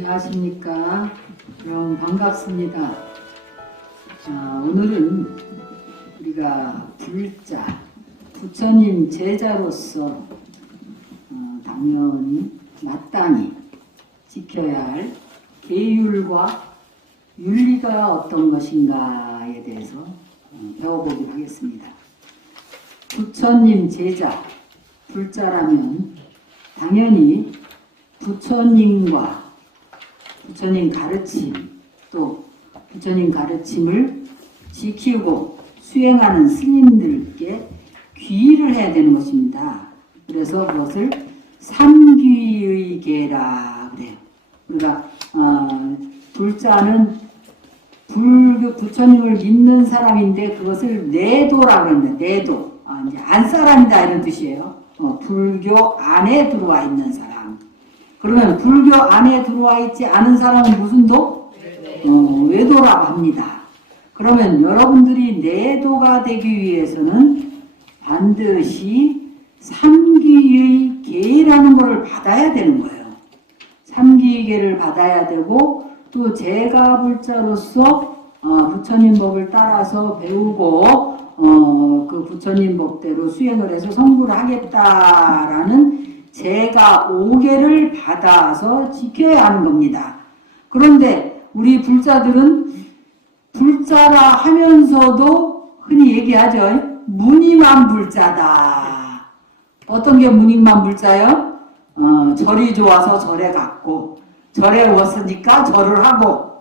안녕하십니까. 그럼 반갑습니다. 자, 오늘은 우리가 불자, 부처님 제자로서 당연히 마땅히 지켜야 할 계율과 윤리가 어떤 것인가에 대해서 배워보기로 하겠습니다. 부처님 제자, 불자라면 당연히 부처님과 부처님 가르침, 또 부처님 가르침을 지키고 수행하는 스님들께 귀의를 해야 되는 것입니다. 그래서 그것을 삼귀의 계라 그래요. 우리가 불자는 부처님을 믿는 사람인데 그것을 내도라 그럽니다. 내도. 이제 안사람이다 이런 뜻이에요. 불교 안에 들어와 있는 사람. 그러면 불교 안에 들어와 있지 않은 사람은 무슨 도? 외도라고 합니다. 그러면 여러분들이 내도가 되기 위해서는 반드시 삼귀의 계라는 것을 받아야 되는 거예요. 삼귀의 계를 받아야 되고 또 제가 불자로서 부처님 법을 따라서 배우고 그 부처님 법대로 수행을 해서 성불을 하겠다라는 제가 5개를 받아서 지켜야 하는 겁니다. 그런데 우리 불자들은 불자라 하면서도 흔히 얘기하죠. 무님한 불자다. 어떤 게 무님한 불자요? 절이 좋아서 절에 갔고 절에 왔으니까 절을 하고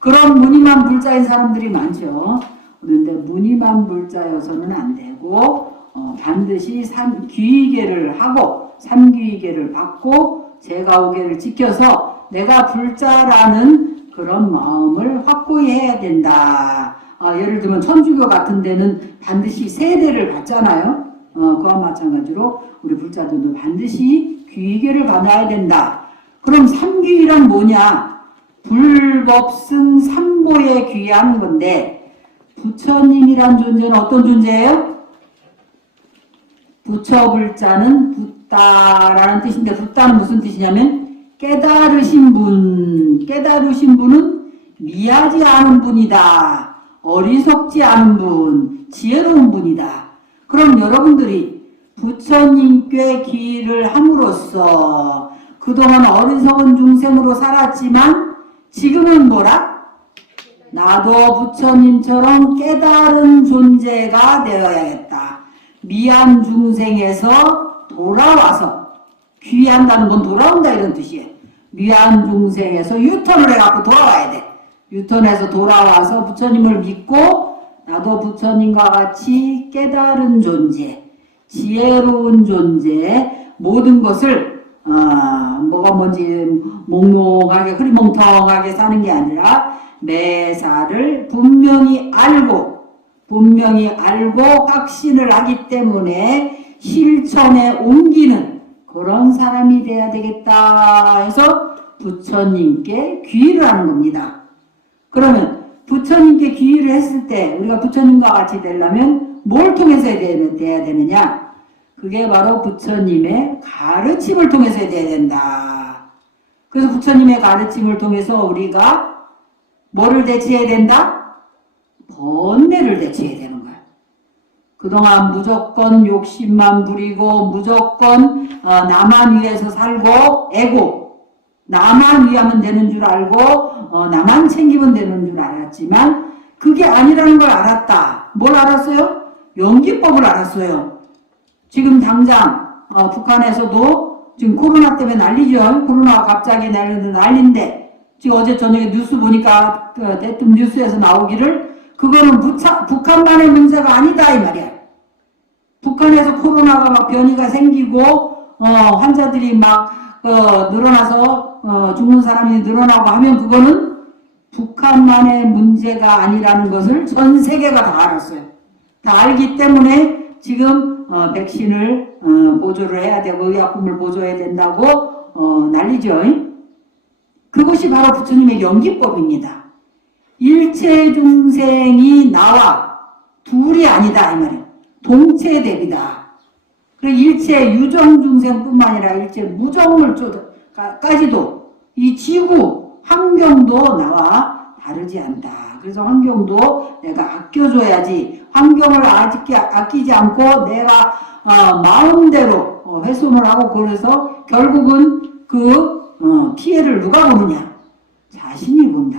그런 무님한 불자인 사람들이 많죠. 그런데 무님한 불자여서는 안 되고 반드시 귀의계를 하고 삼귀의계를 받고 제가5계를 지켜서 내가 불자라는 그런 마음을 확고히 해야 된다. 예를 들면 천주교 같은 데는 반드시 세대를 받잖아요. 그와 마찬가지로 우리 불자들도 반드시 귀의계를 받아야 된다. 그럼 삼귀의란 뭐냐? 불법승 삼보에 귀의하는 건데 부처님이란 존재는 어떤 존재예요? 부처불자는 붓다라는 뜻인데 붓다는 무슨 뜻이냐면 깨달으신 분, 깨달으신 분은 미하지 않은 분이다. 어리석지 않은 분, 지혜로운 분이다. 그럼 여러분들이 부처님께 귀의를 함으로써 그동안 어리석은 중생으로 살았지만 지금은 뭐라? 나도 부처님처럼 깨달은 존재가 되어야겠다. 미한 중생에서 돌아와서 귀의한다는 건 돌아온다 이런 뜻이에요. 미한 중생에서 유턴을 해갖고 돌아와야 돼. 유턴해서 돌아와서 부처님을 믿고 나도 부처님과 같이 깨달은 존재, 지혜로운 존재, 모든 것을 뭐가 뭔지 몽롱하게 흐리멍텅하게 사는 게 아니라 매사를 분명히 알고 확신을 하기 때문에 실천에 옮기는 그런 사람이 돼야 되겠다 해서 부처님께 귀의를 하는 겁니다. 그러면 부처님께 귀의를 했을 때 우리가 부처님과 같이 되려면 뭘 통해서 돼야 되느냐? 그게 바로 부처님의 가르침을 통해서 돼야 된다. 그래서 부처님의 가르침을 통해서 우리가 뭐를 대체해야 된다? 번뇌를 대체해야 되는 거야. 그동안 무조건 욕심만 부리고 무조건 나만 위해서 살고 애고 나만 위하면 되는 줄 알고 나만 챙기면 되는 줄 알았지만 그게 아니라는 걸 알았다. 뭘 알았어요? 연기법을 알았어요. 지금 당장 북한에서도 지금 코로나 때문에 난리죠. 코로나가 갑자기 난리인데 지금 어제 저녁에 뉴스 보니까 대뜸 뉴스에서 나오기를 그거는 북한만의 문제가 아니다 이 말이야. 북한에서 코로나가 막 변이가 생기고 환자들이 막 늘어나서 죽는 사람이 늘어나고 하면 그거는 북한만의 문제가 아니라는 것을 전 세계가 다 알았어요. 다 알기 때문에 지금 백신을 보조를 해야 되고 의약품을 보조해야 된다고 난리죠. 그것이 바로 부처님의 연기법입니다. 일체 중생이 나와 둘이 아니다 이 말이에요. 동체대비다. 그리고 일체 유정 중생뿐만 아니라 일체 무정물까지도 이 지구 환경도 나와 다르지 않다. 그래서 환경도 내가 아껴줘야지. 환경을 아끼지 않고 내가 마음대로 훼손을 하고 그래서 결국은 그 피해를 누가 보느냐? 자신이 본다.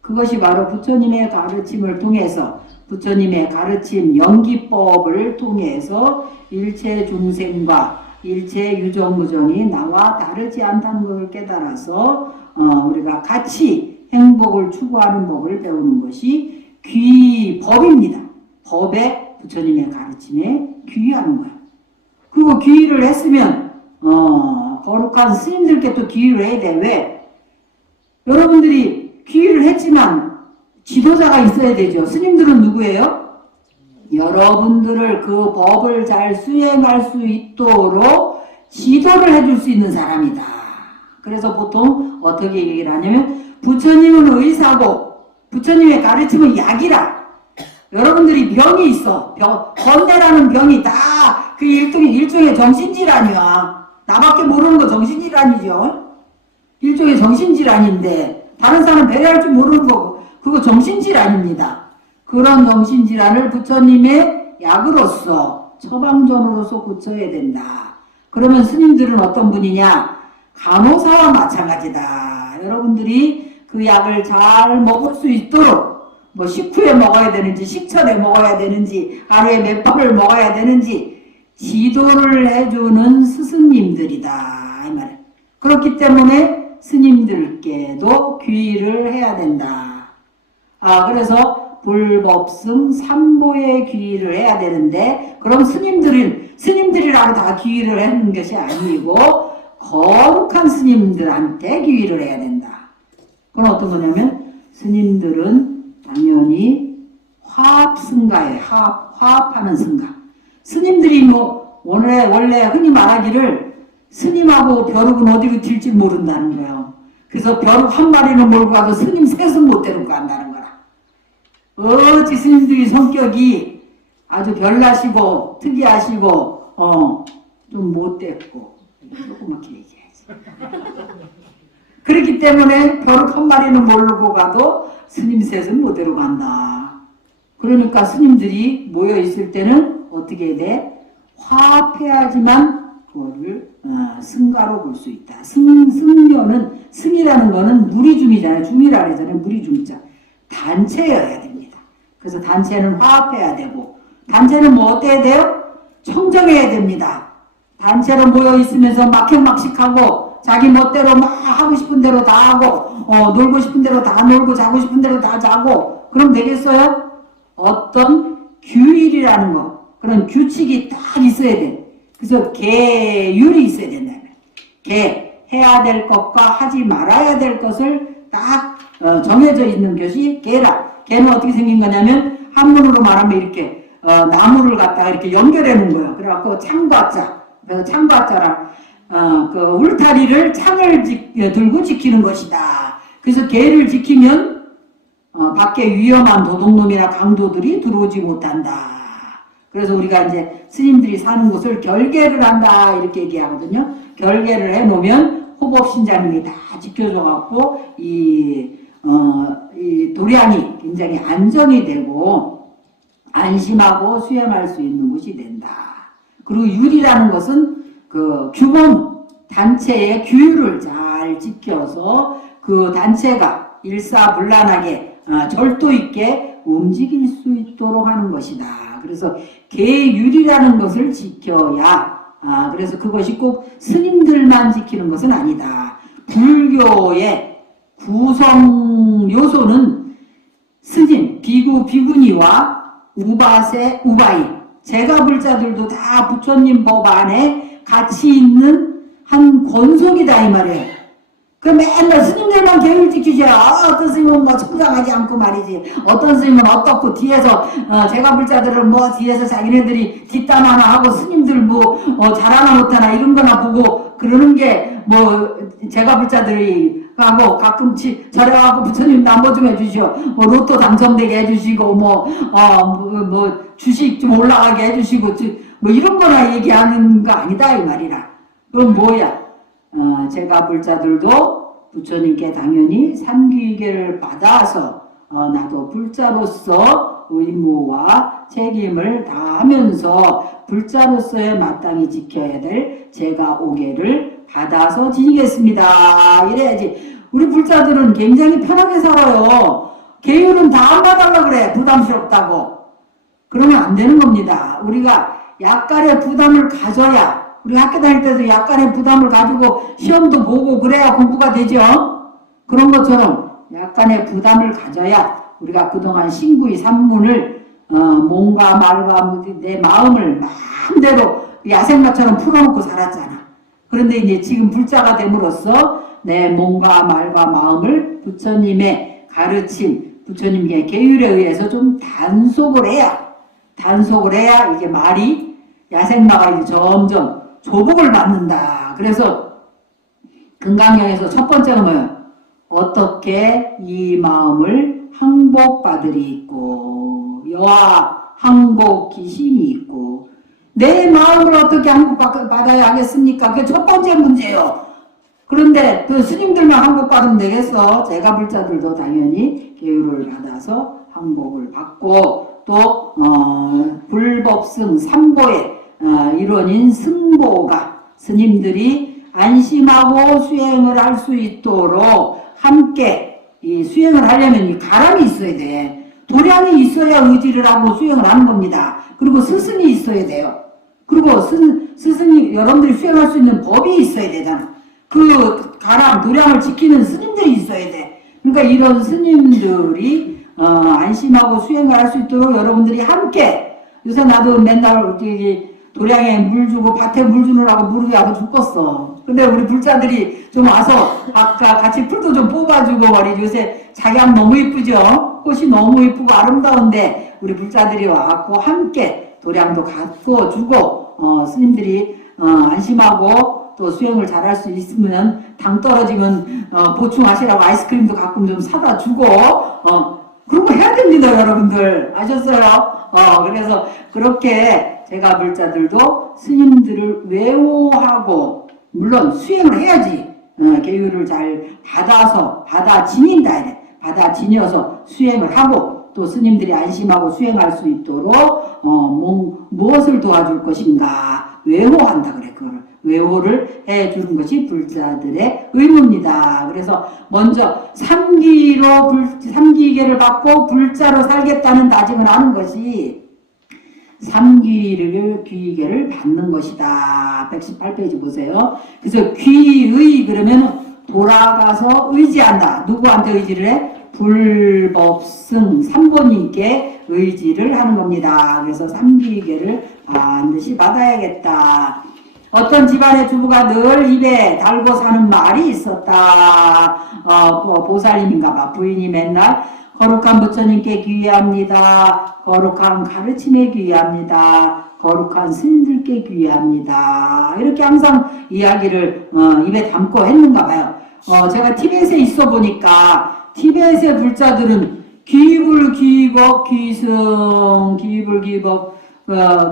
그것이 바로 부처님의 가르침을 통해서 부처님의 가르침 연기법을 통해서 일체 중생과 일체 유정무정이 나와 다르지 않다는 것을 깨달아서 우리가 같이 행복을 추구하는 법을 배우는 것이 귀법입니다. 법에 부처님의 가르침에 귀의하는 거예요. 그리고 귀의를 했으면 거룩한 스님들께 또 귀의를 해야 돼. 왜? 여러분들이 귀의를 했지만 지도자가 있어야 되죠. 스님들은 누구예요? 여러분들을 그 법을 잘 수행할 수 있도록 지도를 해줄 수 있는 사람이다. 그래서 보통 어떻게 얘기를 하냐면 부처님은 의사고 부처님의 가르침은 약이라. 여러분들이 병이 있어. 건대라는 병이 다 그 일종의 정신질환이야. 나밖에 모르는 거 정신질환이죠. 일종의 정신질환인데 다른 사람 배려할 줄 모르는 거고 그거 정신질환입니다. 그런 정신질환을 부처님의 약으로서 처방전으로서 고쳐야 된다. 그러면 스님들은 어떤 분이냐? 간호사와 마찬가지다. 여러분들이 그 약을 잘 먹을 수 있도록 뭐 식후에 먹어야 되는지 식전에 먹어야 되는지 하루에 몇 번을 먹어야 되는지 지도를 해주는 스승님들이다. 이 말이에요. 그렇기 때문에 스님들께도 귀의를 해야 된다. 그래서 불법승 삼보에 귀의를 해야 되는데 그럼 스님들이라고 다 귀의를 하는 것이 아니고 거룩한 스님들한테 귀의를 해야 된다. 그건 어떤 거냐면 스님들은 당연히 화합승가예요. 화합하는 승가. 스님들이 뭐 원래 흔히 말하기를 스님하고 벼룩은 어디로 튈지 모른다는 거예요. 그래서 벼룩 한 마리는 몰고 가도 스님 셋은 못 데리고 간다는 거라. 어찌 스님들이 성격이 아주 별나시고 특이하시고 좀 못됐고 조그맣게 얘기해야지. 그렇기 때문에 벼룩 한 마리는 몰고 가도 스님 셋은 못 데려간다. 그러니까 스님들이 모여 있을 때는 어떻게 해야 돼? 화합해야지만 그거를 승가로 볼 수 있다. 승려는 승이라는 거는 무리중이잖아요. 중이라 그러잖아요. 무리중자. 단체여야 됩니다. 그래서 단체는 화합해야 되고 단체는 뭐 어때야 돼요? 청정해야 됩니다. 단체로 모여 있으면서 막행막식하고 자기 멋대로 막 하고 싶은 대로 다 하고 놀고 싶은 대로 다 놀고 자고 싶은 대로 다 자고 그럼 되겠어요? 어떤 규율이라는 거 그런 규칙이 딱 있어야 돼. 그래서 계율이 있어야 된다. 해야 될 것과 하지 말아야 될 것을 딱 정해져 있는 것이 계라. 계는 어떻게 생긴 거냐면 한문으로 말하면 이렇게 나무를 갖다가 이렇게 연결해 놓은 거예요. 그래갖고 창과자. 그래서 창과자랑 그 울타리를 창을 들고 지키는 것이다. 그래서 계를 지키면 밖에 위험한 도둑놈이나 강도들이 들어오지 못한다. 그래서 우리가 이제 스님들이 사는 곳을 결계를 한다 이렇게 얘기하거든요. 결계를 해놓으면 호법신장님이 다 지켜줘갖고 이 도량이 굉장히 안정이 되고 안심하고 수행할 수 있는 곳이 된다. 그리고 율이라는 것은 그 규범 단체의 규율을 잘 지켜서 그 단체가 일사불란하게 절도 있게 움직일 수 있도록 하는 것이다. 그래서 계율이라는 것을 지켜야 그래서 그것이 꼭 스님들만 지키는 것은 아니다. 불교의 구성 요소는 스님, 비구, 비구니와 우바세, 우바이 제가불자들도 다 부처님 법 안에 같이 있는 한 권속이다 이 말이에요. 그 맨날 스님들만 계율 지키죠. 어떤 스님은 뭐 청장하지 않고 말이지. 어떤 스님은 어떻고 뒤에서 제가불자들은 뭐 뒤에서 자기네들이 뒷담 하나 하고 스님들 뭐 잘하나 못하나 이런 거나 보고 그러는 게 뭐 제가불자들이 하고 가끔씩 저래갖고 부처님 남보 좀 해주시오. 뭐 로또 당첨되게 해주시고 뭐 주식 좀 올라가게 해주시고 뭐 이런 거나 얘기하는 거 아니다 이 말이라. 그럼 뭐야? 제가 불자들도 부처님께 당연히 삼귀계를 받아서 나도 불자로서 의무와 책임을 다하면서 불자로서의 마땅히 지켜야 될 제가 오계를 받아서 지니겠습니다. 이래야지. 우리 불자들은 굉장히 편하게 살아요. 계율은 다 안 받아라 그래. 부담스럽다고. 그러면 안 되는 겁니다. 우리가 약간의 부담을 가져야, 우리 학교 다닐 때도 약간의 부담을 가지고 시험도 보고 그래야 공부가 되죠. 그런 것처럼 약간의 부담을 가져야 우리가 그동안 신구의 산문을 몸과 말과 내 마음을 마음대로 야생마처럼 풀어놓고 살았잖아. 그런데 이제 지금 불자가 됨으로써 내 몸과 말과 마음을 부처님의 가르침, 부처님의 계율에 의해서 좀 단속을 해야 이게 말이 야생마가 이제 점점 조복을 받는다. 그래서 금강경에서 첫 번째는 뭐예요? 어떻게 이 마음을 항복받으리 있고 여와 항복 기심이 있고 내 마음을 어떻게 항복받아야 하겠습니까? 그게 첫 번째 문제예요. 그런데 그 스님들만 항복받으면 되겠어? 제가 불자들도 당연히 계율을 받아서 항복을 받고 또 불법승 삼보의 일원인 승보가 스님들이 안심하고 수행을 할 수 있도록 함께 이 수행을 하려면 이 가람이 있어야 돼. 도량이 있어야 의지를 하고 수행을 하는 겁니다. 그리고 스승이 있어야 돼요. 그리고 스승이 여러분들이 수행할 수 있는 법이 있어야 되잖아. 그 가람, 도량을 지키는 스님들이 있어야 돼. 그러니까 이런 스님들이 안심하고 수행을 할 수 있도록 여러분들이 함께, 요새 나도 맨날 도량에 물 주고 밭에 물 주느라고 무릎이 아파 죽겠어. 근데 우리 불자들이 좀 와서 아까 같이 풀도 좀 뽑아주고 말이지. 요새 작약 너무 이쁘죠? 꽃이 너무 이쁘고 아름다운데 우리 불자들이 와갖고 함께 도량도 갖고 주고 스님들이 안심하고 또 수행을 잘할 수 있으면 당 떨어지면 보충하시라고 아이스크림도 가끔 좀 사다 주고 그런 거 해야 됩니다, 여러분들. 아셨어요? 그래서 그렇게 제가 불자들도 스님들을 외호하고 물론 수행을 해야지. 계율을 잘 받아 지닌다 이래. 받아 지녀서 수행을 하고 또 스님들이 안심하고 수행할 수 있도록 무엇을 도와줄 것인가 외호한다 그래. 그거를 외호를 해주는 것이 불자들의 의무입니다. 그래서 먼저 삼기계를 받고 불자로 살겠다는 다짐을 하는 것이 삼귀계를 받는 것이다. 118페이지 보세요. 그래서 귀의 그러면 돌아가서 의지한다. 누구한테 의지를 해? 불법승 삼보님께 의지를 하는 겁니다. 그래서 삼귀계를 반드시 받아야겠다. 어떤 집안의 주부가 늘 입에 달고 사는 말이 있었다. 보살님인가봐. 부인이 맨날 거룩한 부처님께 귀의합니다. 거룩한 가르침에 귀의합니다. 거룩한 스님들께 귀의합니다. 이렇게 항상 이야기를 입에 담고 했는가 봐요. 제가 티벳에 있어 보니까 티벳의 불자들은 귀불 귀법 귀승 귀불 귀법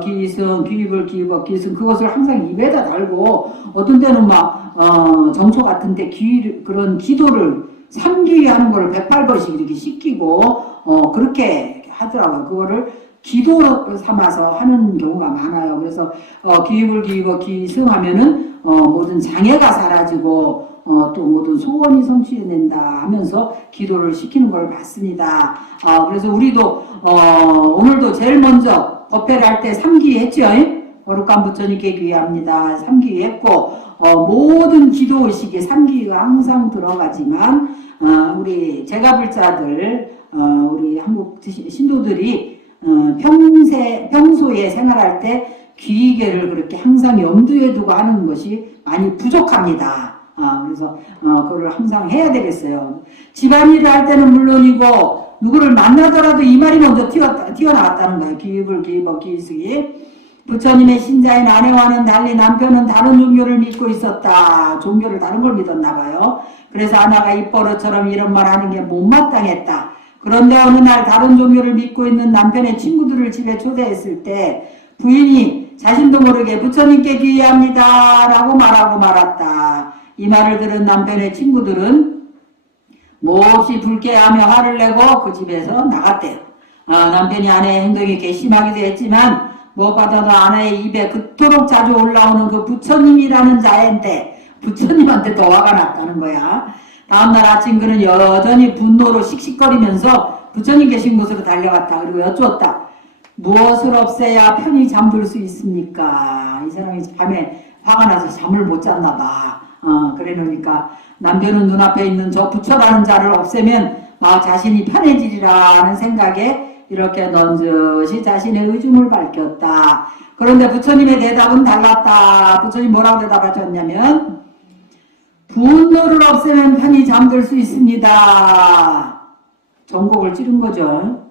귀승 귀불 귀법 귀승 그것을 항상 입에다 달고 어떤 때는 막 정초 같은데 그런 기도를 삼귀하는 거를 108번씩 이렇게 씻기고 그렇게 하더라고요. 그거를 기도로 삼아서 하는 경우가 많아요. 그래서 귀불 귀법 귀승하면은 모든 장애가 사라지고 또 모든 소원이 성취된다 하면서 기도를 시키는 걸 봤습니다. 그래서 우리도 오늘도 제일 먼저 법회를 할 때 삼귀 했죠. 거룩한 부처님께 귀의합니다. 삼귀 했고 모든 기도의식에 삼귀가 항상 들어가지만 우리 제가불자들 우리 한국 신도들이 평소에 생활할 때 귀의계를 그렇게 항상 염두에 두고 하는 것이 많이 부족합니다. 그래서 그걸 항상 해야 되겠어요. 집안일을 할 때는 물론이고 누구를 만나더라도 이 말이 먼저 튀어나왔다는 거예요. 귀불 귀법 귀승이 부처님의 신자인 아내와는 달리 남편은 다른 종교를 믿고 있었다. 종교를 다른 걸 믿었나 봐요. 그래서 아내가 입버릇처럼 이런 말 하는 게 못마땅했다. 그런데 어느 날 다른 종교를 믿고 있는 남편의 친구들을 집에 초대했을 때 부인이 자신도 모르게 부처님께 귀의합니다 라고 말하고 말았다. 이 말을 들은 남편의 친구들은 몹시 불쾌하며 화를 내고 그 집에서 나갔대요. 남편이 아내의 행동이 괘씸하기도 했지만 무엇보다도 아내의 입에 그토록 자주 올라오는 그 부처님이라는 자인데 부처님한테 더 화가 났다는 거야. 다음날 아침 그는 여전히 분노로 씩씩거리면서 부처님 계신 곳으로 달려갔다. 그리고 여쭈었다. 무엇을 없애야 편히 잠들 수 있습니까? 이 사람이 밤에 화가 나서 잠을 못 잤나 봐. 그래 놓으니까 남편은 눈앞에 있는 저 부처라는 자를 없애면 자신이 편해지리라는 생각에 이렇게 넌젓이 자신의 의중을 밝혔다. 그런데 부처님의 대답은 달랐다. 부처님 뭐라고 대답하셨냐면 분노를 없애면 편히 잠들 수 있습니다. 전곡을 찌른 거죠.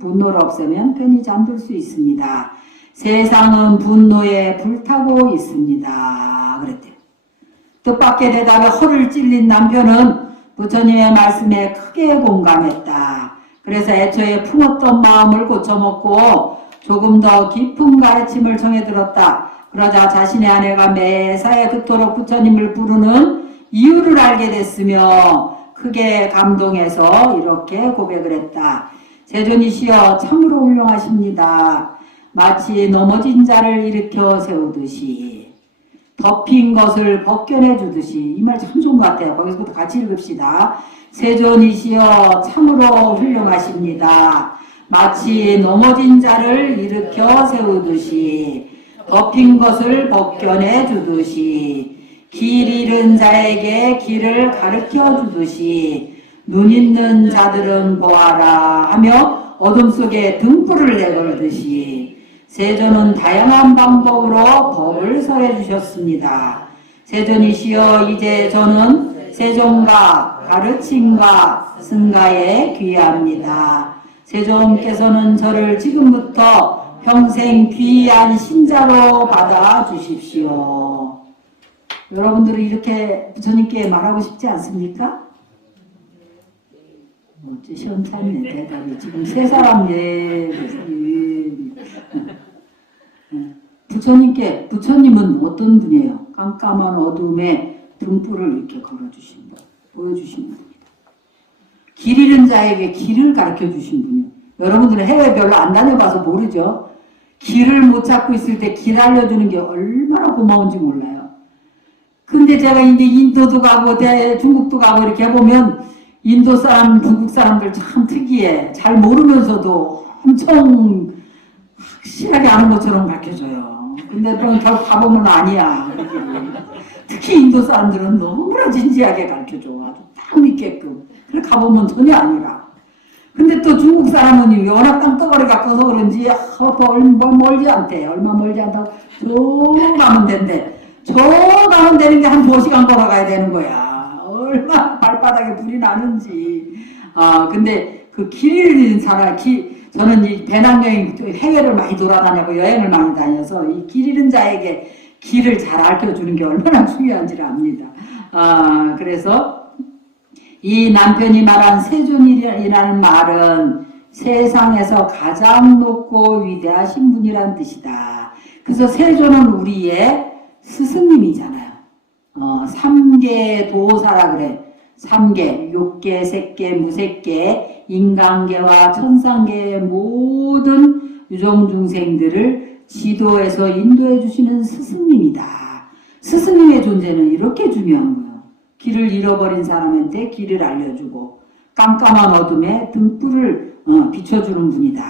분노를 없애면 편히 잠들 수 있습니다. 세상은 분노에 불타고 있습니다. 그랬대요. 뜻밖의 대답에 허를 찔린 남편은 부처님의 말씀에 크게 공감했다. 그래서 애초에 품었던 마음을 고쳐먹고 조금 더 깊은 가르침을 청해 들었다. 그러자 자신의 아내가 매사에 그토록 부처님을 부르는 이유를 알게 됐으며 크게 감동해서 이렇게 고백을 했다. 세존이시여 참으로 훌륭하십니다. 마치 넘어진 자를 일으켜 세우듯이 덮인 것을 벗겨내 주듯이. 이 말 참 좋은 것 같아요. 거기서부터 같이 읽읍시다. 세존이시여 참으로 훌륭하십니다. 마치 넘어진 자를 일으켜 세우듯이 덮인 것을 벗겨내 주듯이 길 잃은 자에게 길을 가르쳐 주듯이 눈 있는 자들은 보아라 하며 어둠 속에 등불을 내걸듯이 세존은 다양한 방법으로 법을 설해 주셨습니다. 세존이시여 이제 저는 세존과 가르침과 승가에 귀합니다. 세존께서는 저를 지금부터 평생 귀한 신자로 받아 주십시오. 여러분들은 이렇게 부처님께 말하고 싶지 않습니까? 어째 시원찮네 대답이. 지금 세 사람 부처님은 어떤 분이에요? 깜깜한 어둠에 등불을 이렇게 걸어주신 분, 보여주신 분입니다. 길 잃은 자에게 길을 가르쳐 주신 분이에요. 여러분들은 해외 별로 안 다녀봐서 모르죠? 길을 못 찾고 있을 때 길 알려주는 게 얼마나 고마운지 몰라요. 근데 제가 이제 인도도 가고 중국도 가고 이렇게 해보면 인도 사람, 중국 사람들 참 특이해. 잘 모르면서도 엄청 확실하게 아는 것처럼 가르쳐줘요. 근데 또 가보면 아니야. 특히 인도 사람들은 너무나 진지하게 가르쳐줘. 아주 딱 믿게끔. 그래 가보면 전혀 아니라. 근데 또 중국 사람은 워낙 땅덩어리가 커서 그런지 멀지 않대. 얼마 멀지 않다고 저 가면 된대. 저 가면 되는 게 한 2시간 걸어가야 되는 거야. 얼마나 발바닥에 불이 나는지. 근데 그 길 잃는 사람, 저는 이 배낭여행, 해외를 많이 돌아다니고 여행을 많이 다녀서 이 길 잃은 자에게 길을 잘 알려주는 게 얼마나 중요한지를 압니다. 그래서 이 남편이 말한 세존이라는 말은 세상에서 가장 높고 위대하신 분이란 뜻이다. 그래서 세존은 우리의 스승님이잖아요. 3계 도사라 그래. 3계, 육계, 색계, 무색계, 인간계와 천상계의 모든 유정중생들을 지도해서 인도해 주시는 스승님이다. 스승님의 존재는 이렇게 중요한 거예요. 길을 잃어버린 사람한테 길을 알려주고 깜깜한 어둠에 등불을 비춰주는 분이다.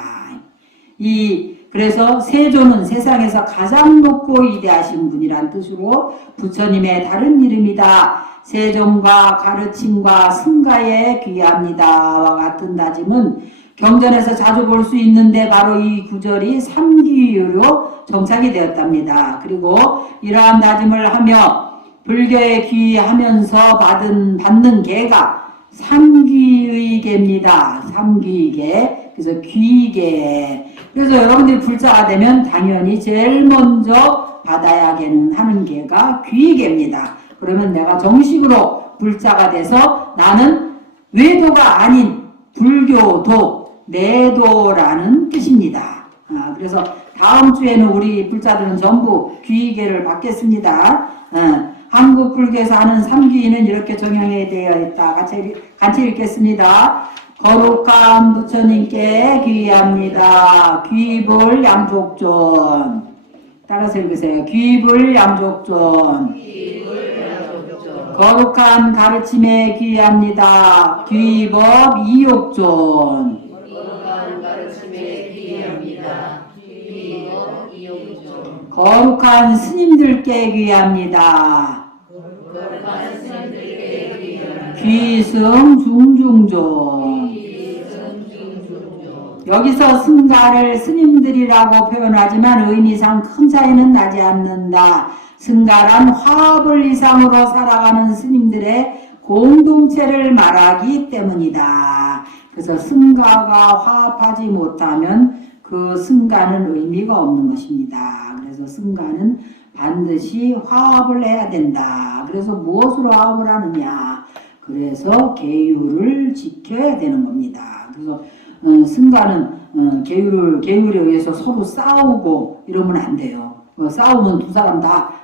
그래서 세존은 세상에서 가장 높고 위대하신 분이란 뜻으로 부처님의 다른 이름이다. 세존과 가르침과 승가에 귀합니다와 같은 다짐은 경전에서 자주 볼 수 있는데 바로 이 구절이 삼귀유로 정착이 되었답니다. 그리고 이러한 다짐을 하며 불교에 귀하면서 받는 계가 삼귀의계입니다. 삼귀의계. 그래서 귀계. 그래서 여러분들이 불자가 되면 당연히 제일 먼저 받아야 하는 계가 귀계입니다. 그러면 내가 정식으로 불자가 돼서 나는 외도가 아닌 불교도, 내도라는 뜻입니다. 그래서 다음 주에는 우리 불자들은 전부 귀계를 받겠습니다. 한국 불교에서 하는 삼귀인은 이렇게 정형이 되어 있다. 같이 읽겠습니다. 거룩한 부처님께 귀의합니다. 귀불 양족존. 따라서 읽으세요. 귀불 양족존. 거룩한 가르침에 귀의합니다. 귀법 이욕존. 거룩한 스님들께 귀의합니다. 귀승 중중존. 여기서 승가를 스님들이라고 표현하지만 의미상 큰 차이는 나지 않는다. 승가란 화합을 이상으로 살아가는 스님들의 공동체를 말하기 때문이다. 그래서 승가가 화합하지 못하면 그 승가는 의미가 없는 것입니다. 그래서 승가는 반드시 화합을 해야 된다. 그래서 무엇으로 화합을 하느냐? 그래서 계율을 지켜야 되는 겁니다. 그래서 승가는 계율에 의해서 서로 싸우고 이러면 안 돼요. 싸우면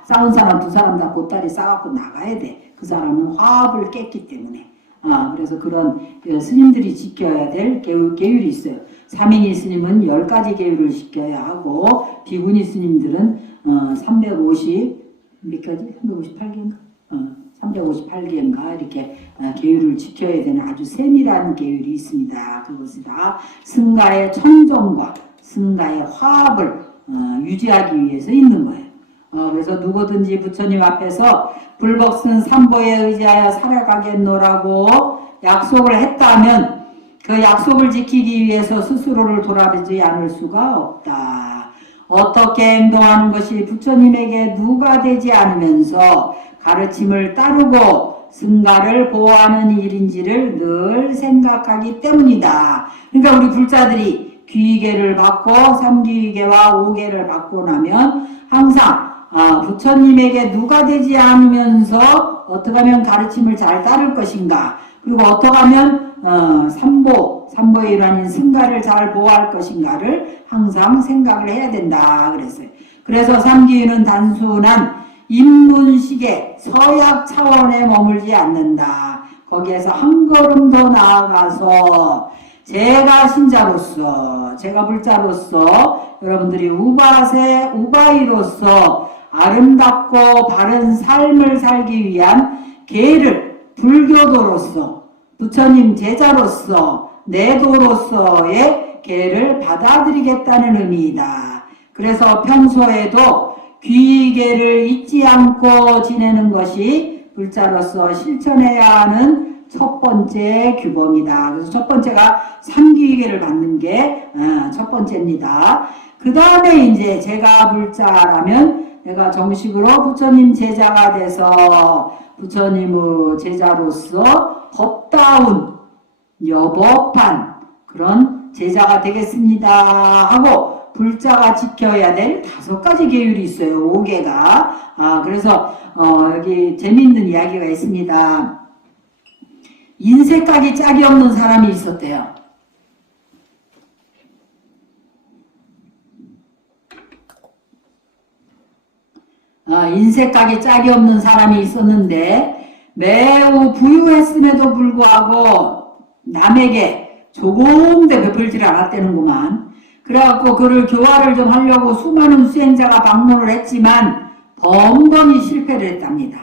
싸운 사람 두 사람 다 보따리 싸갖고 나가야 돼. 그 사람은 화합을 깼기 때문에. 그래서 그런 스님들이 지켜야 될 계율이 있어요. 사민이 스님은 10가지 계율을 지켜야 하고, 비구니 스님들은 350, 몇 가지? 358개인가? 358개인가? 이렇게 계율을 지켜야 되는 아주 세밀한 계율이 있습니다. 그것이 다 승가의 청정과 승가의 화합을 유지하기 위해서 있는 거예요. 그래서 누구든지 부처님 앞에서 불법승 삼보에 의지하여 살아가겠노라고 약속을 했다면 그 약속을 지키기 위해서 스스로를 돌아보지 않을 수가 없다. 어떻게 행동하는 것이 부처님에게 누가 되지 않으면서 가르침을 따르고 승가를 보호하는 일인지를 늘 생각하기 때문이다. 그러니까 우리 불자들이 귀의계를 받고 삼귀의계와 오계를 받고 나면 항상 부처님에게 누가 되지 않으면서 어떻게 하면 가르침을 잘 따를 것인가, 그리고 어떻게 하면 삼보의 일환인 승가를 잘 보호할 것인가를 항상 생각을 해야 된다 그랬어요. 그래서 삼귀의는 단순한 인문식의 서약 차원에 머물지 않는다. 거기에서 한 걸음 더 나아가서 제가 신자로서, 제가 불자로서, 여러분들이 우바이로서 아름답고 바른 삶을 살기 위한 계를 불교도로서, 부처님 제자로서, 내도로서의 계를 받아들이겠다는 의미이다. 그래서 평소에도 귀의계를 잊지 않고 지내는 것이 불자로서 실천해야 하는 첫 번째 규범이다. 그래서 첫 번째가 삼귀의계를 받는 게 첫 번째입니다. 그 다음에 이제 제가 불자라면 내가 정식으로 부처님 제자가 돼서 부처님의 제자로서 법다운 여법한 그런 제자가 되겠습니다 하고 불자가 지켜야 될 5가지 계율이 있어요. 5개가. 그래서 여기 재미있는 이야기가 있습니다. 인색하기 짝이 없는 사람이 있었대요. 인색하기 짝이 없는 사람이 있었는데 매우 부유했음에도 불구하고 남에게 조금도 베풀지를 않았다는구만. 그래갖고 그를 교화를 좀 하려고 수많은 수행자가 방문을 했지만 번번이 실패를 했답니다.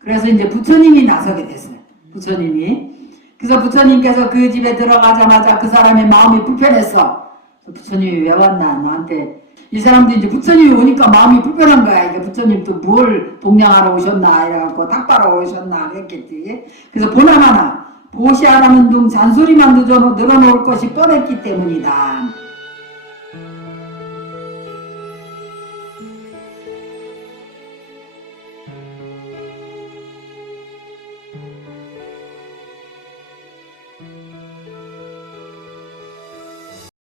그래서 이제 부처님이 나서게 됐어요. 부처님이. 그래서 부처님께서 그 집에 들어가자마자 그 사람의 마음이 불편했어. 부처님이 왜 왔나 나한테. 이 사람도 이제 부처님이 오니까 마음이 불편한 거야. 이게 부처님 또 뭘 동냥하러 오셨나 이래갖고 닭바러 오셨나 그랬겠지. 그래서 보나마나 보시하라는 둥 잔소리만 늘어놓을 것이 뻔했기 때문이다.